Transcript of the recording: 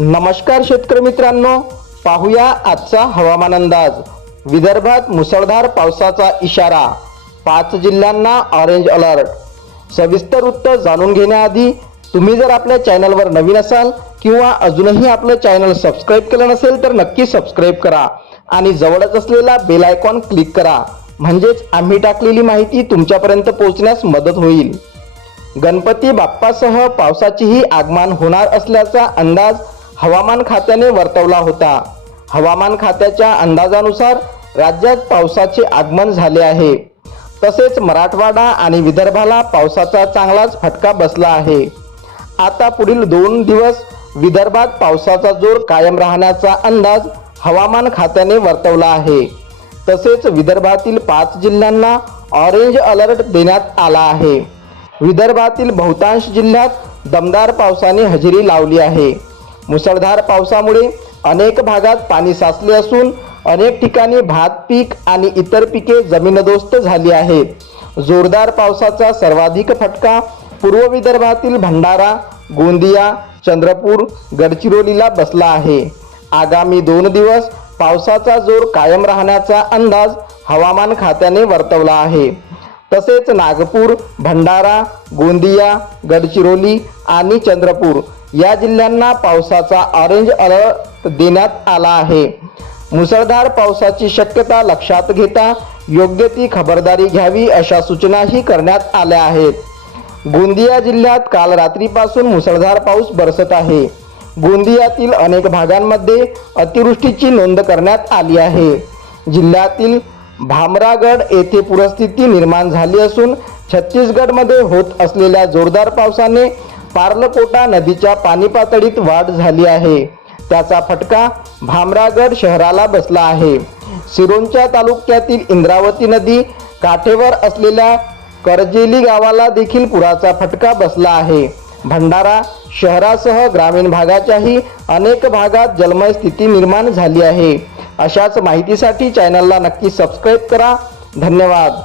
नमस्कार शेतकरी मित्रांनो पाहूया आजचा हवामान अंदाज. विदर्भात मुसळधार पावसाचा इशारा पाच जिल्ह्यांना ऑरेंज अलर्ट सविस्तर वृत्त जाणून घेण्याआधी तुम्ही जर आपल्या चॅनलवर नवीन असाल किंवा अजूनही आपलं चॅनल सबस्क्राईब केलं नसेल तर नक्की सबस्क्राईब करा आणि जवळच असलेला बेल आयकॉन क्लिक करा. म्हणजेच आम्ही टाकलेली माहिती तुमच्यापर्यंत पोहोचण्यास मदत होईल. गणपती बाप्पासह पावसाचेही आगमन होणार असल्याचा अंदाज हवामान खात्याने वर्तवला होता. हवामान खात्याच्या अंदाजानुसार राज्यात पावसाचे आगमन झाले आहे. तसेच मराठवाडा आणि विदर्भाला पावसाचा चांगलाच फटका बसला आहे. आता पुढील दोन दिवस विदर्भात पावसाचा जोर कायम राहण्याचा अंदाज हवामान खात्याने वर्तवला आहे. तसेच विदर्भातील पाच जिल्ह्यांना ऑरेंज अलर्ट देण्यात आला आहे. विदर्भातील बहुतांश जिल्ह्यात दमदार पावसाने हजेरी लावली आहे. मुसळधार पावसामुळे अनेक भागात पाणी साचले असून अनेक ठिकाणी भात पीक आणि इतर पिके जमीनदोस्त झाली आहेत. जोरदार पावसाचा सर्वाधिक फटका पूर्व विदर्भातील भंडारा गोंदिया चंद्रपूर गडचिरोलीला बसला आहे. आगामी दोन दिवस पावसाचा जोर कायम राहण्याचा अंदाज हवामान खात्याने वर्तवला आहे. तसेच नागपूर भंडारा गोंदिया गडचिरोली आणि चंद्रपूर या जिल्ह्यांना पावसाचा ऑरेंज अलर्ट देण्यात आला आहे. मुसळधार पावसाची शक्यता लक्षात घेता योग्य ती खबरदारी घ्यावी अशा सूचनाही करण्यात आल्या आहेत. गोंदिया जिल्ह्यात काल रात्रीपासून मुसळधार पाऊस बरसत आहे. गोंदियातील अनेक भागांमध्ये अतिवृष्टीची नोंद करण्यात आली आहे. जिल्ह्यातील भामरागड येथे पुरस्थिती निर्माण झाली असून छत्तीसगडमध्ये होत असलेल्या जोरदार पावसाने पार्लकोटा नदीच्या पाणी पातळीत वाढ झाली आहे. त्याचा फटका भामरागड शहराला बसला आहे. सिरोंच्या तालुक्यातील इंद्रावती नदी काठेवर असलेल्या करजेली गावाला देखील पुराचा फटका बसला आहे. भंडारा शहरासह ग्रामीण भागाच्याही अनेक भागात जलमय स्थिती निर्माण झाली आहे. अशाच माहितीसाठी चॅनलला नक्की सबस्क्राईब करा. धन्यवाद.